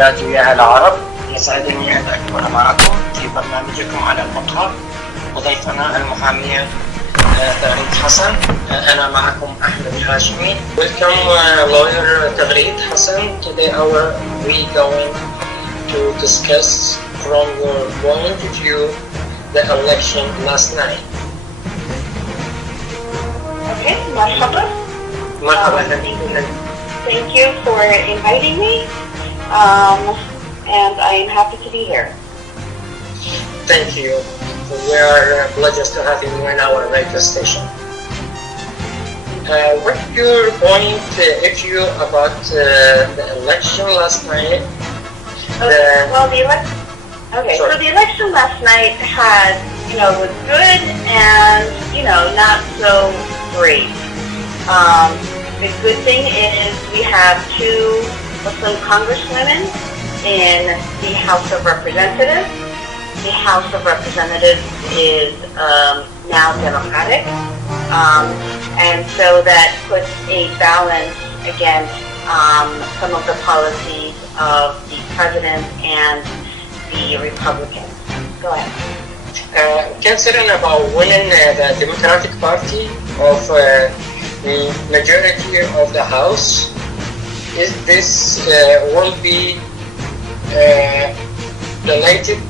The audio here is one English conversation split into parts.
البلدية العرب، يسعدني أن أكون معكم في برنامجكم على المقهى. وضيفنا المحامي تغريد حسن. أنا معكم أحمد الهاشمي. Welcome lawyer تغريد Hassan. Today we going to discuss from your point of view the election last night. Okay, مرحبا. Thank you for inviting me, and I am happy to be here. Thank you. We are pleased to have you in our radio station. What's your point of view about the election last night? So the election last night was good and, not so great. The good thing is we have two Muslim congresswomen in the House of Representatives. The House of Representatives is now Democratic, and so that puts a balance against some of the policies of the president and the Republicans. Go ahead. Considering about winning the Democratic Party of the majority of the House, is this will be related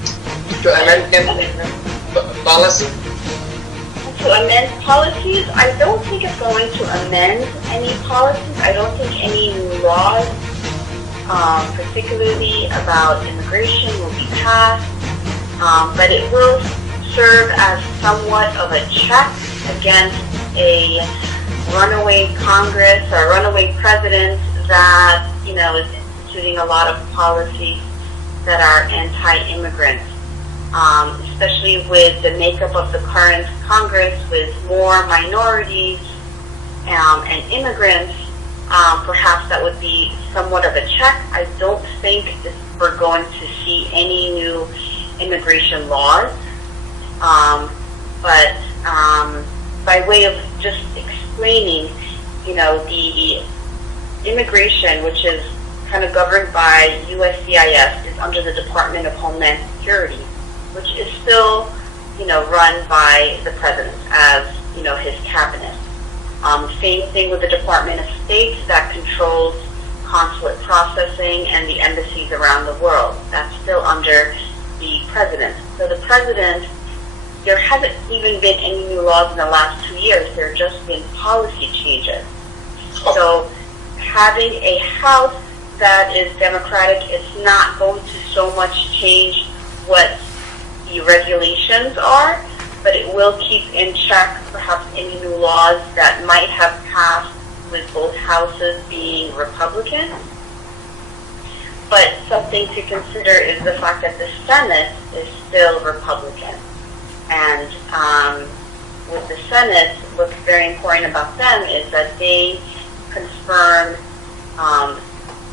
to amend policy? To amend policies? I don't think it's going to amend any policies. I don't think any new laws, particularly about immigration, will be passed. But it will serve as somewhat of a check against a runaway Congress or runaway president that, is instituting a lot of policies that are anti-immigrant. Especially with the makeup of the current Congress with more minorities and immigrants, perhaps that would be somewhat of a check. I don't think we're going to see any new immigration laws, but by way of just explaining, the immigration, which is kind of governed by USCIS, is under the Department of Homeland Security, which is still, run by the president as, his cabinet. Same thing with the Department of State that controls consulate processing and the embassies around the world. That's still under the president. So the president, there hasn't even been any new laws in the last 2 years. There have just been policy changes. So having a House that is Democratic is not going to so much change what the regulations are, but it will keep in check perhaps any new laws that might have passed with both houses being Republican. But something to consider is the fact that the Senate is still Republican. And with the Senate, what's very important about them is that they confirm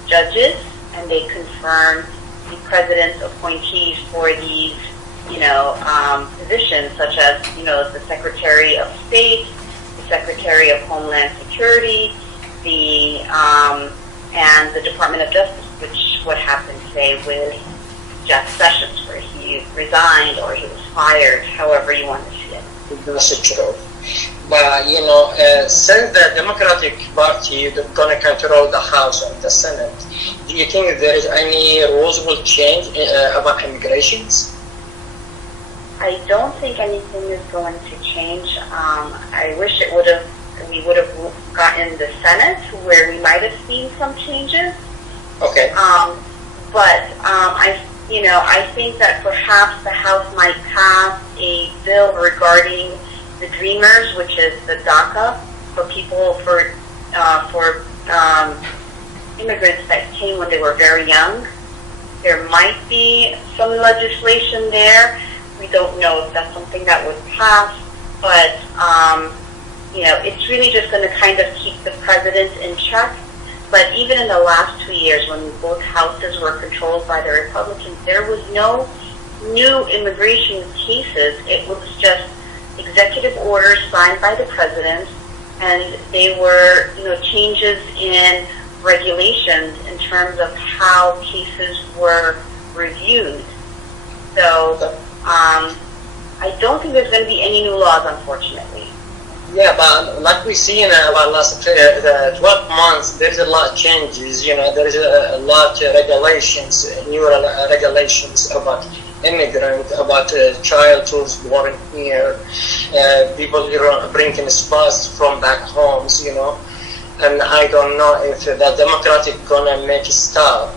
judges and they confirm the president's appointees for these positions, such as, the Secretary of State, the Secretary of Homeland Security, and the Department of Justice, which what happened, say, with Jeff Sessions, where he resigned or he was fired, however you want to see it. That's true. But, since the Democratic Party is going to control the House and the Senate, do you think there is any rules will change about immigrations? I don't think anything is going to change. I wish we would have gotten the Senate where we might have seen some changes. Okay. But I think that perhaps the House might pass a bill regarding the Dreamers, which is the DACA for people for immigrants that came when they were very young. There might be some legislation there. We don't know if that's something that would pass, but it's really just going to kind of keep the president in check. But even in the last 2 years, when both houses were controlled by the Republicans, there was no new immigration cases. It was just executive orders signed by the president, and they were, changes in regulations in terms of how cases were reviewed. So I don't think there's going to be any new laws, unfortunately. Yeah, but like we see in about last 12 months, there's a lot of changes. There's a lot of regulations, new regulations about immigrant, about child who's born here, people bringing spouse from back homes. And I don't know if the Democratic gonna make it stop.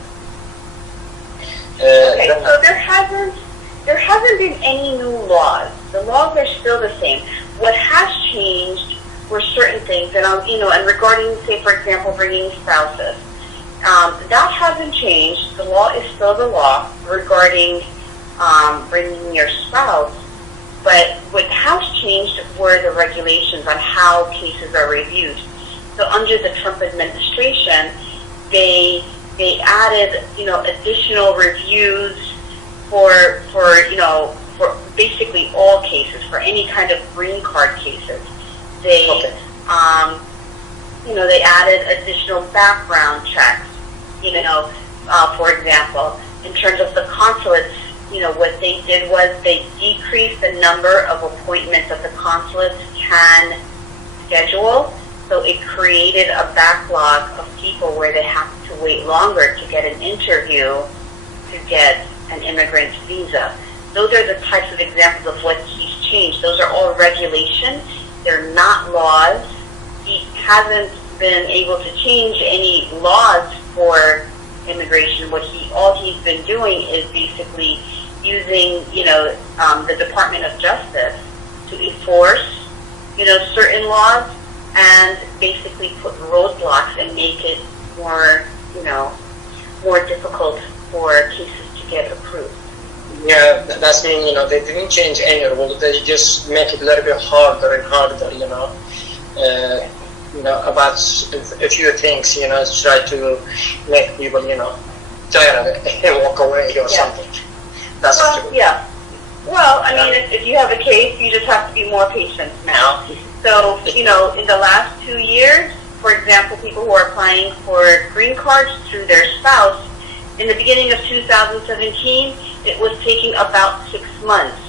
Okay, so there hasn't been any new laws. The laws are still the same. What has changed were certain things, and and regarding, say, for example, bringing spouses, that hasn't changed. The law is still the law regarding bringing your spouse. But what has changed were the regulations on how cases are reviewed. So under the Trump administration, they added additional reviews for basically all cases, for any kind of green card cases. They they added additional background checks. For example, in terms of the consulates, what they did was they decreased the number of appointments that the consulates can schedule. So it created a backlog of people where they have to wait longer to get an interview to get an immigrant visa. Those are the types of examples of what he's changed. Those are all regulations. They're not laws. He hasn't been able to change any laws for immigration. All he's been doing is basically using, the Department of Justice to enforce, certain laws and basically put roadblocks and make it more difficult for cases to get approved. Yeah, that's mean, they didn't change any rule. They just make it a little bit harder and harder, about a few things, try to make people, tired of it and walk away or something. That's true. Yeah. Well, I mean, if you have a case, you just have to be more patient now. So, in the last 2 years, for example, people who are applying for green cards through their spouse, in the beginning of 2017, it was taking about 6 months.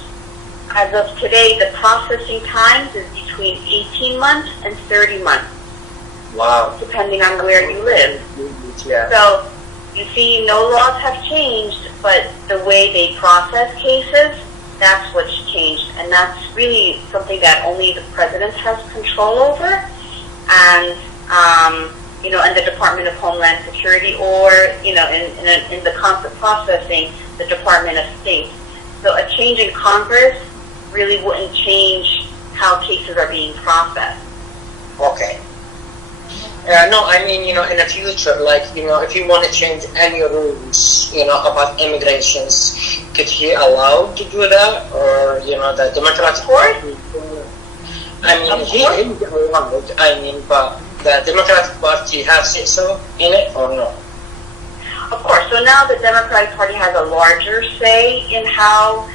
As of today, the processing times is between 18 months and 30 months. Wow. Depending on where you live. Yeah. So, you see, no laws have changed, but the way they process cases, that's what's changed. And that's really something that only the president has control over. And, and the Department of Homeland Security, or, in the constant processing, the Department of State. So a change in Congress really wouldn't change how cases are being processed. Okay. No, I mean, in the future, like, if you want to change any rules, about immigrations, could he allow to do that? Or, the Democratic Party? I mean, he allowed, but the Democratic Party has say so in it or no? Of course. So now the Democratic Party has a larger say in how,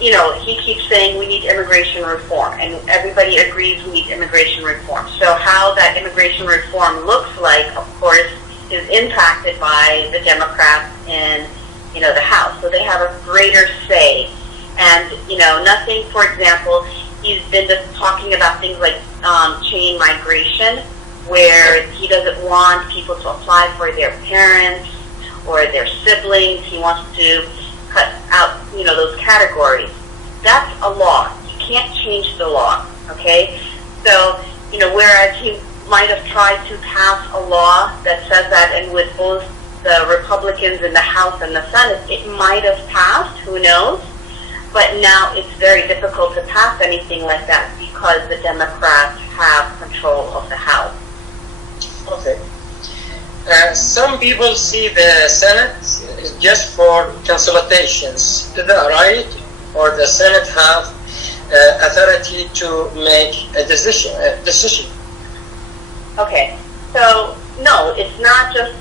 he keeps saying we need immigration reform, and everybody agrees we need immigration reform. So how that immigration reform looks like, of course, is impacted by the Democrats in, the House. So they have a greater say. And, nothing, for example, he's been just talking about things like chain migration, where he doesn't want people to apply for their parents or their siblings. He wants to cut out, those categories. That's a law. You can't change the law, okay? So, whereas he might have tried to pass a law that says that, and with both the Republicans in the House and the Senate, it might have passed, who knows? But now it's very difficult to pass anything like that because the Democrats have control of the House. Okay. Some people see the Senate just for consultations. Is that right? Or the Senate have authority to make a decision? Okay. So no, it's not just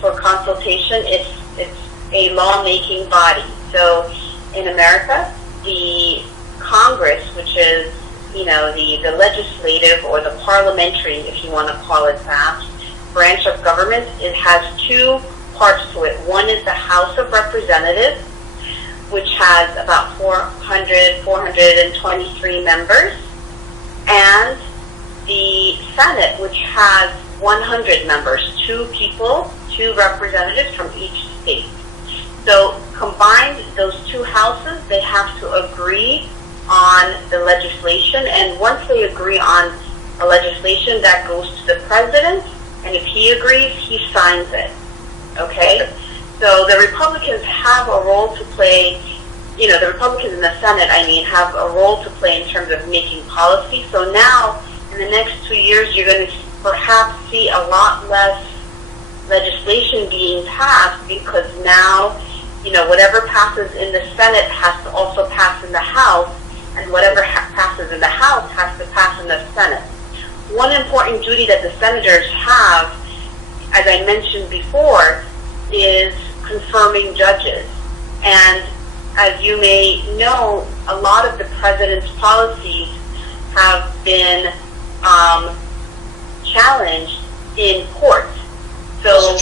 for consultation. It's a lawmaking body. So in America, the Congress, which is the legislative or the parliamentary, if you want to call it that, branch of government, it has two parts to it. One is the House of Representatives, which has about 423 members, and the Senate, which has 100 members, two people, two representatives from each state. So combined, those two houses, they have to agree on the legislation, and once they agree on a legislation, that goes to the president, and if he agrees, he signs it. Okay? So the Republicans have a role to play, the Republicans in the Senate, have a role to play in terms of making policy. So now, in the next 2 years, you're going to perhaps see a lot less legislation being passed, because now, whatever passes in the Senate has to also pass in the House, and whatever passes in the House has to pass in the Senate. One important duty that the senators have, as I mentioned before, is confirming judges. And as you may know, a lot of the president's policies have been challenged in court. So,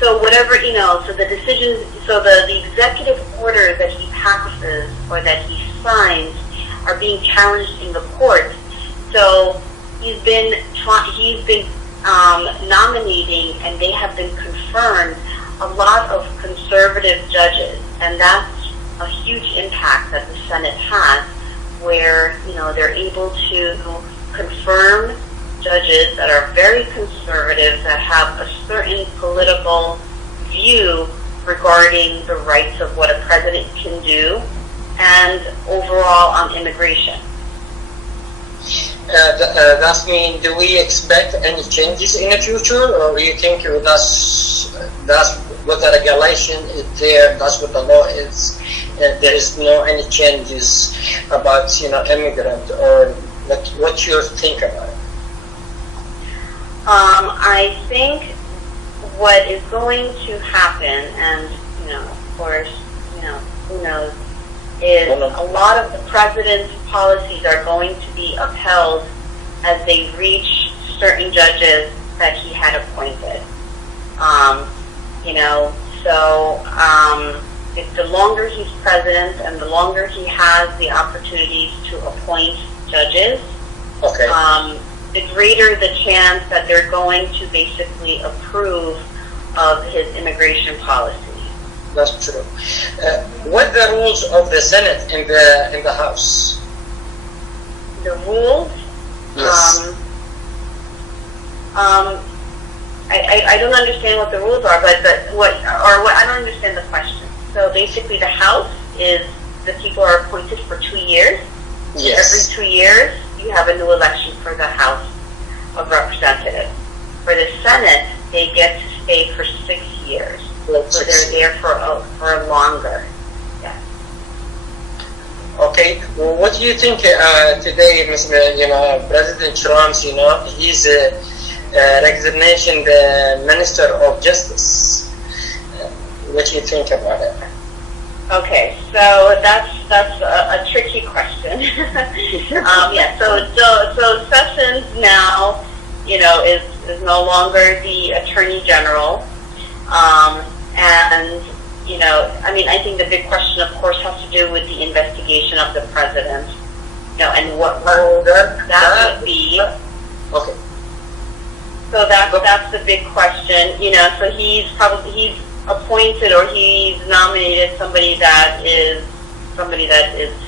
so whatever, so the decisions, so the executive orders that he passes or that he signs are being challenged in the court. So he's been nominating, and they have been confirmed, a lot of conservative judges, and that's a huge impact that the Senate has, where they're able to confirm judges that are very conservative, that have a certain political view regarding the rights of what a president can do, and overall on immigration. That means, do we expect any changes in the future, or do you think that's what the regulation is there, that's what the law is, and there is no any changes about immigrant, or what you think about it? I think what is going to happen, and of course, who knows, is a lot of the president's policies are going to be upheld as they reach certain judges that he had appointed. If the longer he's president and the longer he has the opportunities to appoint judges, the greater the chance that they're going to basically approve of his immigration policy. That's true. What are the rules of the Senate in the House? The rules? Yes. I don't understand what the rules are, but I don't understand the question. So basically, the House is the people are appointed for 2 years. Yes. Every 2 years, you have a new election for the House of Representatives. For the Senate, they get to stay for 6 years. So they're there for longer. Yeah. Okay. Well, what do you think today, President Trump? He's resignation the Minister of Justice. What do you think about it? Okay, so that's a tricky question. So Sessions now, is no longer the Attorney General. I think the big question, of course, has to do with the investigation of the president, and what that would be. Okay. So that's the big question, So he's appointed, or he's nominated somebody that is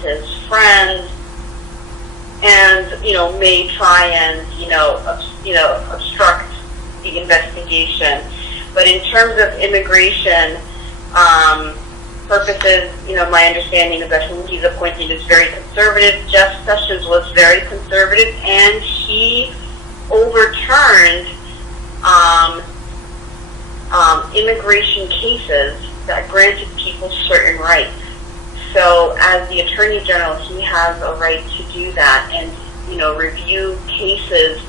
his friend, and may try and obstruct the investigation. But in terms of immigration purposes, my understanding is that who he's appointing is very conservative. Jeff Sessions was very conservative, and he overturned immigration cases that granted people certain rights. So as the Attorney General, he has a right to do that and, review cases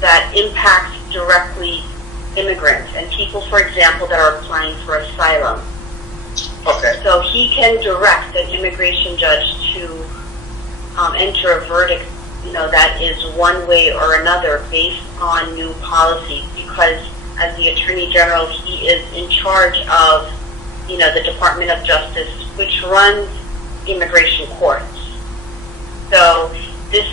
that impact directly immigrants and people, for example, that are applying for asylum. Okay. So he can direct an immigration judge to enter a verdict, that is one way or another based on new policy, because as the Attorney General, he is in charge of, the Department of Justice, which runs immigration courts. So this,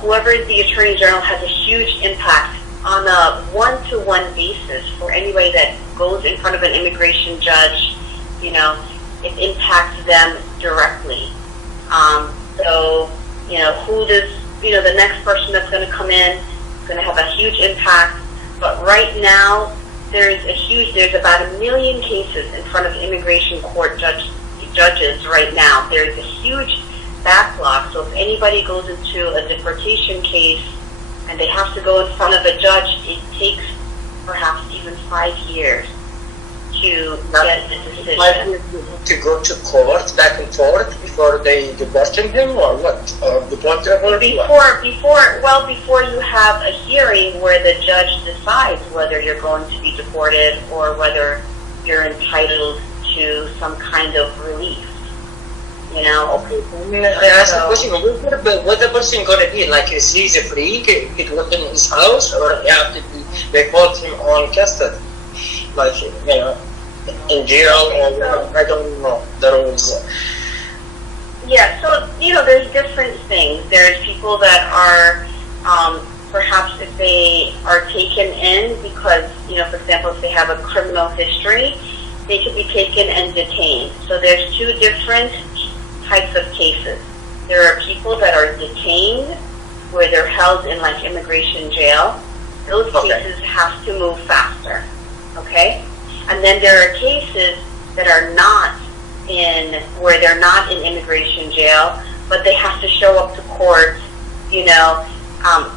whoever is the Attorney General has a huge impact on a one-to-one basis for anybody that goes in front of an immigration judge. It impacts them directly. So, who does, the next person that's going to come in is going to have a huge impact. But right now, there's about 1 million cases in front of immigration court judges right now. There's a huge backlog. So if anybody goes into a deportation case and they have to go in front of a judge, it takes perhaps even 5 years to get the decision. To go to court back and forth before they deporting him, or what? Or deport him? Before you have a hearing where the judge decides whether you're going to be deported or whether you're entitled to some kind of relief. Okay. I asked the question, what the person going to be? Like, is he free? It within his house, or they hold him on custody? Like, in jail, or I don't know the rules. Yeah, so, there's different things. There's people that are, perhaps if they are taken in because, for example, if they have a criminal history, they could be taken and detained. So there's 2 different types of cases. There are people that are detained, where they're held in, like, immigration jail. Those cases have to move faster, okay? And then there are cases that are where they're not in immigration jail, but they have to show up to court,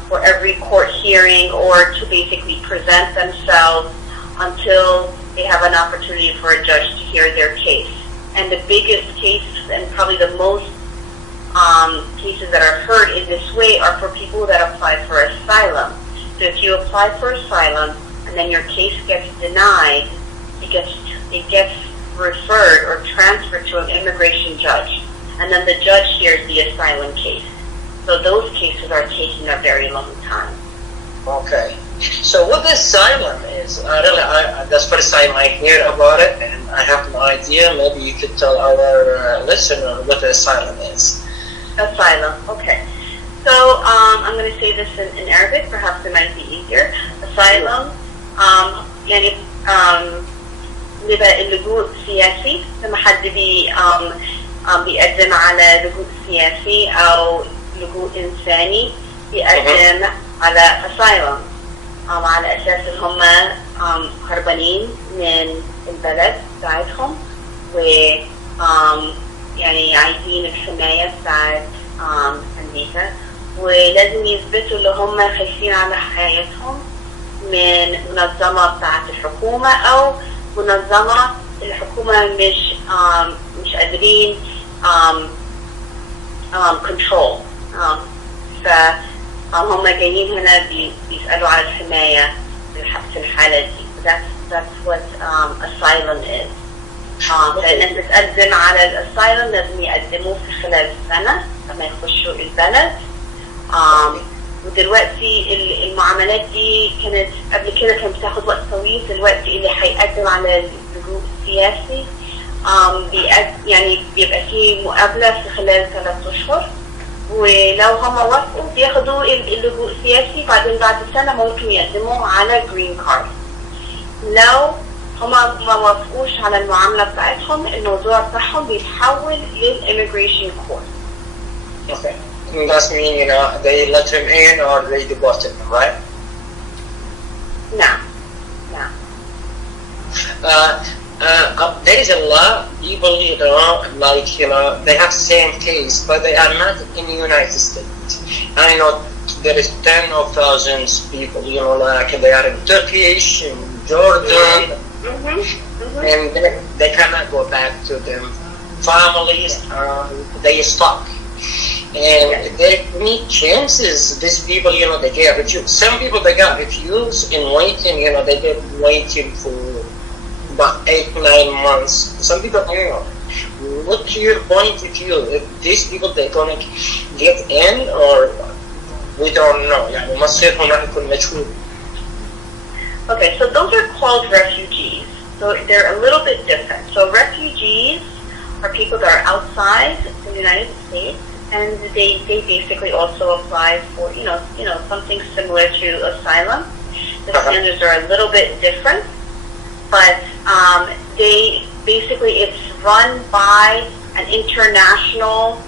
for every court hearing, or to basically present themselves until they have an opportunity for a judge to hear their case. And the biggest cases, and probably the most cases that are heard in this way, are for people that apply for asylum. So if you apply for asylum and then your case gets denied, it gets referred or transferred to an immigration judge, and then the judge hears the asylum case. So those cases are taking a very long time. Okay. So what the asylum is, that's the first time I hear about it, and I have no idea. Maybe you could tell our listener what the asylum is. Asylum, okay. So I'm going to say this in Arabic, perhaps it might be easier. Asylum, بيبقى اللجوء السياسي لما حد بيقدم على لجوء سياسي أو لجوء إنساني بيقدم على asylum على أساس إن هم هربانين من البلد بتاعتهم و عايزين الحماية بتاعت أمريكا، ولازم يثبتوا إن هم خايفين على حياتهم من منظمة بتاعت الحكومة أو منظمة الحكومة مش قادرين control. فهم جايين هنا بيسألوا على الحماية في الحالة دي. That's what asylum is. فالناس بتقدم على الاسايلم لازم يقدموه في خلال سنة لما يخشوا البلد. ودلوقتي المعاملات دي كانت قبل كده كانت بتاخد وقت طويل. دلوقتي اللي هيقدم على اللجوء السياسي بيبقى فيه مقابلة في خلال 3 أشهر، ولو هم وافقوا بياخدوا اللجوء السياسي، بعدين بعد سنة ممكن يقدموا على جرين كارد. لو هم ما وافقوش على المعاملة بتاعتهم الموضوع بتاعهم بيتحول للإيميجريشن كورت. Okay. That means, they let him in or they deported him, right? No. There is a lot of people, they have same case, but they are not in the United States. I know there is 10 of thousands people, like they are in Turkish, in Jordan, and they cannot go back to their families, they stuck. And there are many chances these people, they get refused. Some people, they got refused and waiting, they get waiting for about 8-9 months. Some people, what's your point of view? If these people, they're going to get in, or we don't know يعني مصيرهم راح يكون مجهول. Okay, so those are called refugees. So they're a little bit different. So refugees are people that are outside the United States, and they basically also apply for something similar to asylum. The standards are a little bit different, but they basically it's run by an international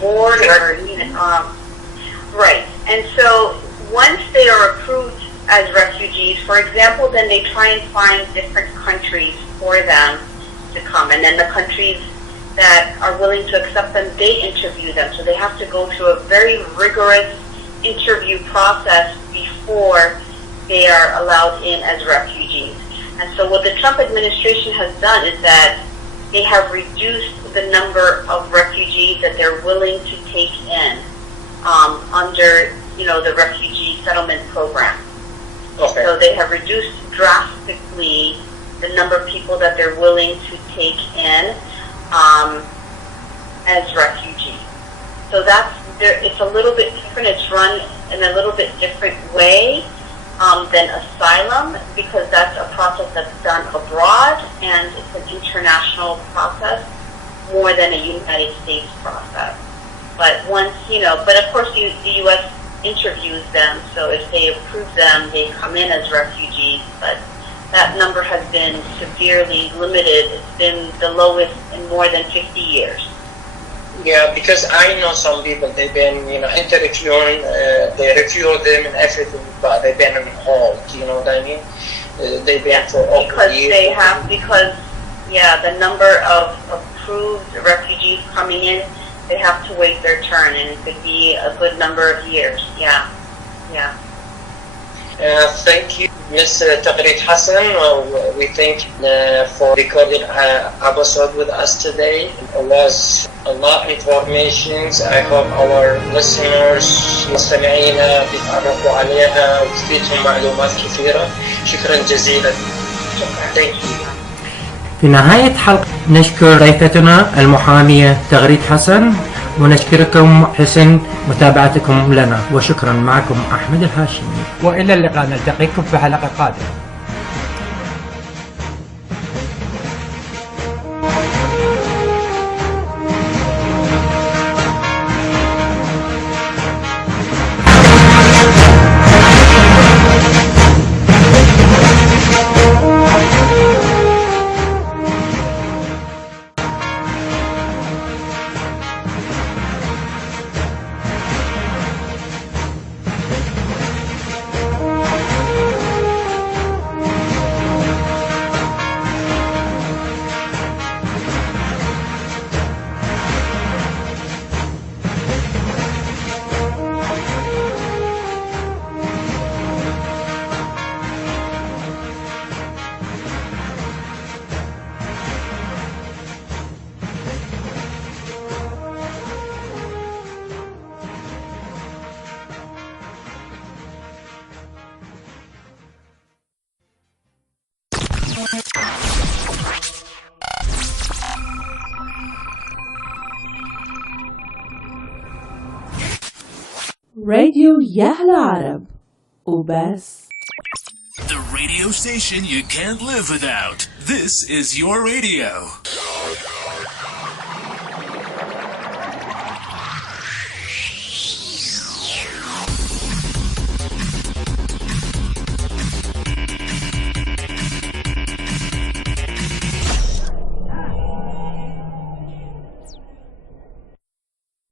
board or right. And so once they are approved as refugees, for example, then they try and find different countries for them to come, and then the countries that are willing to accept them, they interview them. So they have to go through a very rigorous interview process before they are allowed in as refugees. And so what the Trump administration has done is that they have reduced the number of refugees that they're willing to take in under the refugee settlement program. Okay. So they have reduced drastically the number of people that they're willing to take in as refugees. So it's a little bit different. It's run in a little bit different way than asylum, because that's a process that's done abroad, and it's an international process more than a United States process. But but of course the U.S. interviews them, so if they approve them, they come in as refugees, but that number has been severely limited. It's been the lowest in more than 50 years. Yeah, because I know some people, they've been, interviewing, they review them and everything, but they've been on hold, you know what I mean? They've been for over years. Because the number of approved refugees coming in, they have to wait their turn, and it could be a good number of years. Yeah. Thank you, Ms. Tagreed Hassan. We thank for recording Abu Saud with us today. It was a lot of information. I hope our listeners مستمعينا بيتعرفوا عليها وتفيدهم معلومات كثيرة. شكرا جزيلا. Thank you. في نهاية حلقة نشكر ضيفتنا المحامية تغريد حسن، ونشكركم حسن متابعتكم لنا، وشكرا. معكم أحمد الهاشمي، وإلى اللقاء، نلتقيكم في حلقة قادمة. راديو يهلا عرب وبس. The radio station you can't live without. This is your radio.